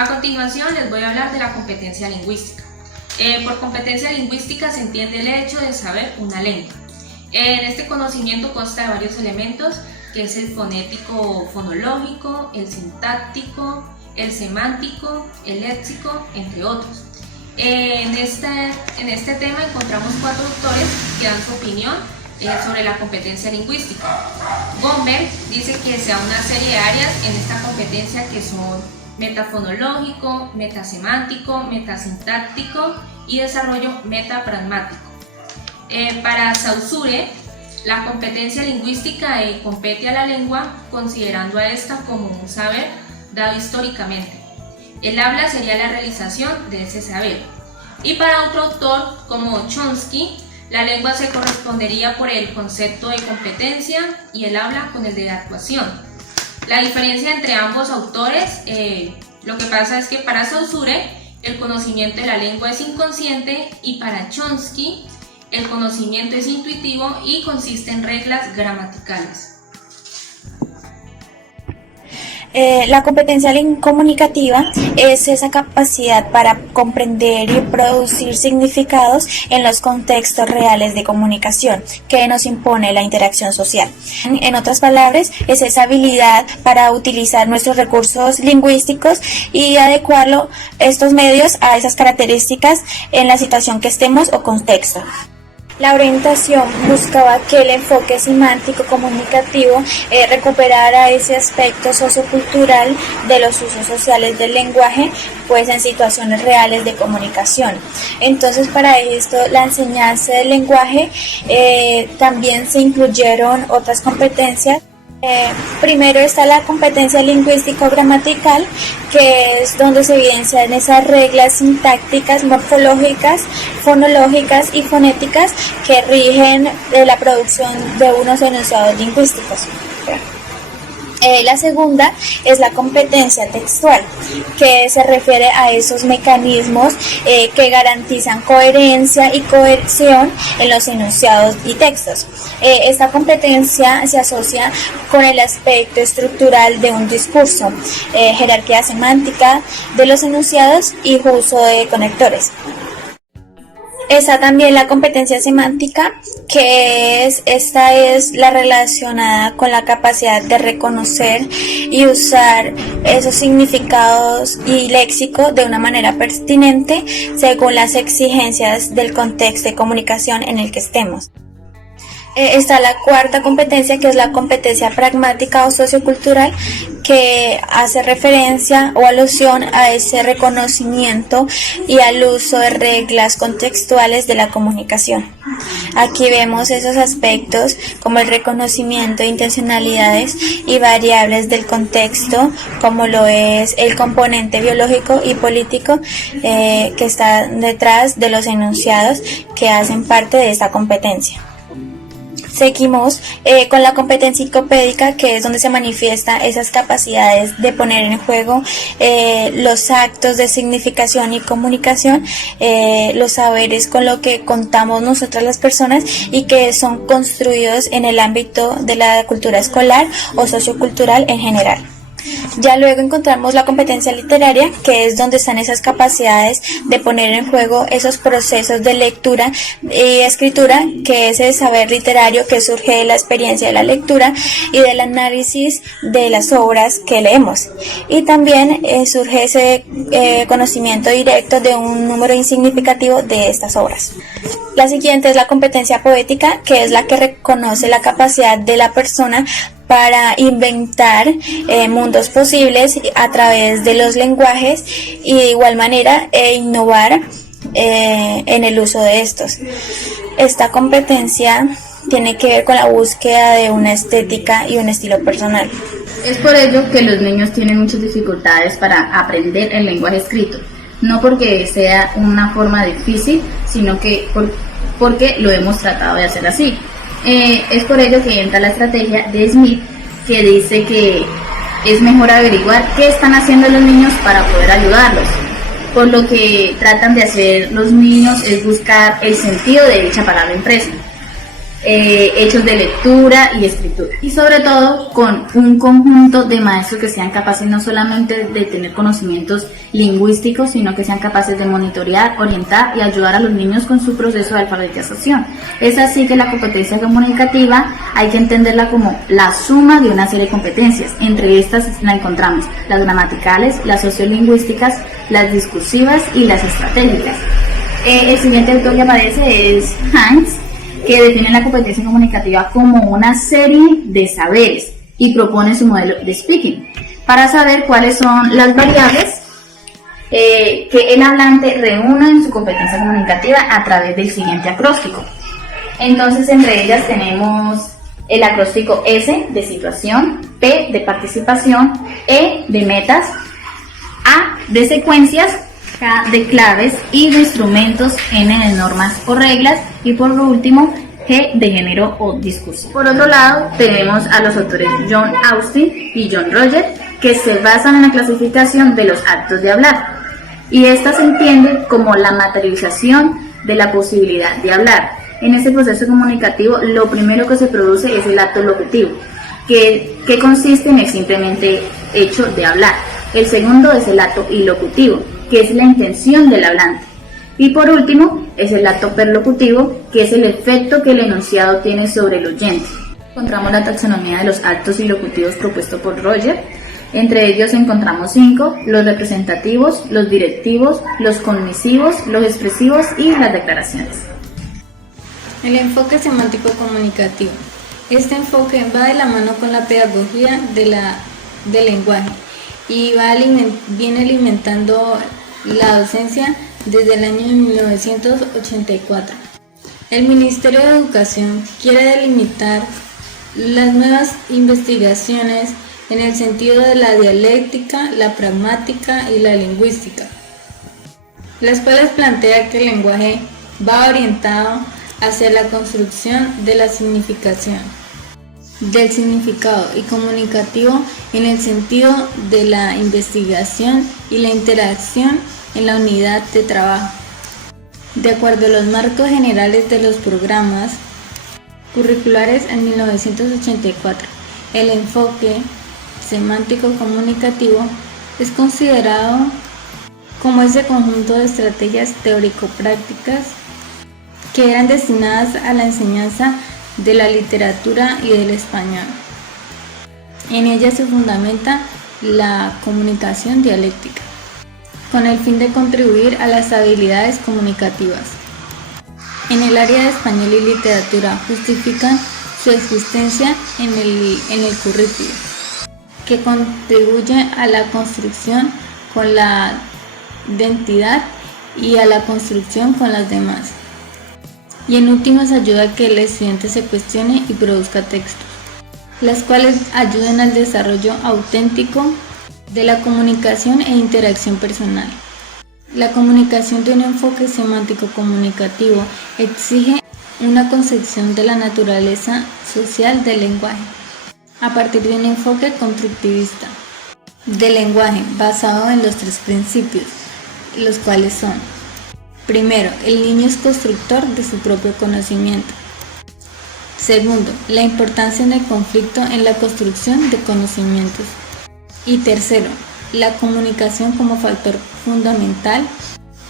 A continuación les voy a hablar de la competencia lingüística. Por competencia lingüística se entiende el hecho de saber una lengua. En este conocimiento consta de varios elementos, que es el fonético o fonológico, el sintáctico, el semántico, el léxico, entre otros. En este tema encontramos 4 autores que dan su opinión sobre la competencia lingüística. Gomberg dice que se da una serie de áreas en esta competencia que son metafonológico, metasemántico, metasintáctico y desarrollo metapragmático. Para Saussure, la competencia lingüística compete a la lengua considerando a esta como un saber dado históricamente. El habla sería la realización de ese saber. Y para otro autor como Chomsky, la lengua se correspondería por el concepto de competencia y el habla con el de actuación. La diferencia entre ambos autores, lo que pasa es que para Saussure el conocimiento de la lengua es inconsciente y para Chomsky el conocimiento es intuitivo y consiste en reglas gramaticales. La competencia comunicativa es esa capacidad para comprender y producir significados en los contextos reales de comunicación que nos impone la interacción social. En otras palabras, es esa habilidad para utilizar nuestros recursos lingüísticos y adecuarlo estos medios a esas características en la situación que estemos o contexto. La orientación buscaba que el enfoque semántico comunicativo recuperara ese aspecto sociocultural de los usos sociales del lenguaje, pues en situaciones reales de comunicación. Entonces, para esto, la enseñanza del lenguaje también se incluyeron otras competencias. Primero está la competencia lingüístico-gramatical, que es donde se evidencian esas reglas sintácticas, morfológicas, fonológicas y fonéticas que rigen la producción de unos enunciados lingüísticos. La segunda es la competencia textual, que se refiere a esos mecanismos que garantizan coherencia y cohesión en los enunciados y textos. Esta competencia se asocia con el aspecto estructural de un discurso, jerarquía semántica de los enunciados y uso de conectores. Está también la competencia semántica, que esta es la relacionada con la capacidad de reconocer y usar esos significados y léxico de una manera pertinente según las exigencias del contexto de comunicación en el que estemos. Está la cuarta competencia, que es la competencia pragmática o sociocultural, que hace referencia o alusión a ese reconocimiento y al uso de reglas contextuales de la comunicación. Aquí vemos esos aspectos como el reconocimiento de intencionalidades y variables del contexto, como lo es el componente biológico y político que está detrás de los enunciados que hacen parte de esta competencia. Seguimos con la competencia enciclopédica, que es donde se manifiestan esas capacidades de poner en juego los actos de significación y comunicación, los saberes con lo que contamos nosotras las personas y que son construidos en el ámbito de la cultura escolar o sociocultural en general. Ya luego encontramos la competencia literaria, que es donde están esas capacidades de poner en juego esos procesos de lectura y escritura, que es el saber literario que surge de la experiencia de la lectura y del análisis de las obras que leemos. Y también surge ese conocimiento directo de un número insignificativo de estas obras. La siguiente es la competencia poética, que es la que reconoce la capacidad de la persona para inventar mundos posibles a través de los lenguajes y de igual manera innovar en el uso de estos. Esta competencia tiene que ver con la búsqueda de una estética y un estilo personal. Es por ello que los niños tienen muchas dificultades para aprender el lenguaje escrito, no porque sea una forma difícil, sino que porque lo hemos tratado de hacer así. Es por ello que entra la estrategia de Smith, que dice que es mejor averiguar qué están haciendo los niños para poder ayudarlos. Por lo que tratan de hacer los niños es buscar el sentido de dicha palabra impresa. hechos de lectura y escritura. Y sobre todo con un conjunto de maestros que sean capaces no solamente de tener conocimientos lingüísticos, sino que sean capaces de monitorear, orientar y ayudar a los niños con su proceso de alfabetización. Es así que la competencia comunicativa hay que entenderla como la suma de una serie de competencias. Entre estas la encontramos las gramaticales, las sociolingüísticas, las discursivas y las estratégicas. El siguiente autor que aparece es Heinz, que define la competencia comunicativa como una serie de saberes y propone su modelo de speaking para saber cuáles son las variables que el hablante reúne en su competencia comunicativa a través del siguiente acróstico. Entonces, entre ellas tenemos el acróstico S de situación, P de participación, E de metas, A de secuencias, K de claves, I de instrumentos, N de normas o reglas y por último G de género o discurso. Por otro lado tenemos a los autores John Austin y John Rogers, que se basan en la clasificación de los actos de hablar y esta se entiende como la materialización de la posibilidad de hablar. En este proceso comunicativo lo primero que se produce es el acto locutivo, que consiste en el simplemente hecho de hablar. El segundo es el acto ilocutivo, que es la intención del hablante. Y por último, es el acto perlocutivo, que es el efecto que el enunciado tiene sobre el oyente. Encontramos la taxonomía de los actos ilocutivos propuesto por Roger. Entre ellos encontramos 5, los representativos, los directivos, los conmisivos, los expresivos y las declaraciones. El enfoque semántico comunicativo. Este enfoque va de la mano con la pedagogía del lenguaje y viene alimentando la docencia desde el año 1984. El Ministerio de Educación quiere delimitar las nuevas investigaciones en el sentido de la dialéctica, la pragmática y la lingüística, las cuales plantea que el lenguaje va orientado hacia la construcción de la significación, del significado y comunicativo en el sentido de la investigación y la interacción en la unidad de trabajo. De acuerdo a los marcos generales de los programas curriculares en 1984, el enfoque semántico comunicativo es considerado como ese conjunto de estrategias teórico-prácticas que eran destinadas a la enseñanza de la literatura y del español. En ella se fundamenta la comunicación dialéctica, con el fin de contribuir a las habilidades comunicativas. En el área de español y literatura justifican su existencia en el currículo, que contribuye a la construcción con la identidad y a la construcción con las demás. Y en últimas ayuda a que el estudiante se cuestione y produzca textos, las cuales ayuden al desarrollo auténtico de la comunicación e interacción personal. La comunicación de un enfoque semántico comunicativo exige una concepción de la naturaleza social del lenguaje, a partir de un enfoque constructivista del lenguaje basado en los 3 principios, los cuales son: primero, el niño es constructor de su propio conocimiento. Segundo, la importancia en el conflicto en la construcción de conocimientos. Y tercero, la comunicación como factor fundamental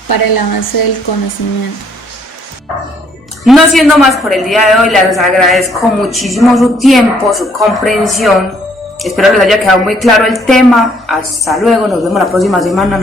para el avance del conocimiento. No siendo más por el día de hoy, les agradezco muchísimo su tiempo, su comprensión. Espero les haya quedado muy claro el tema. Hasta luego, nos vemos la próxima semana.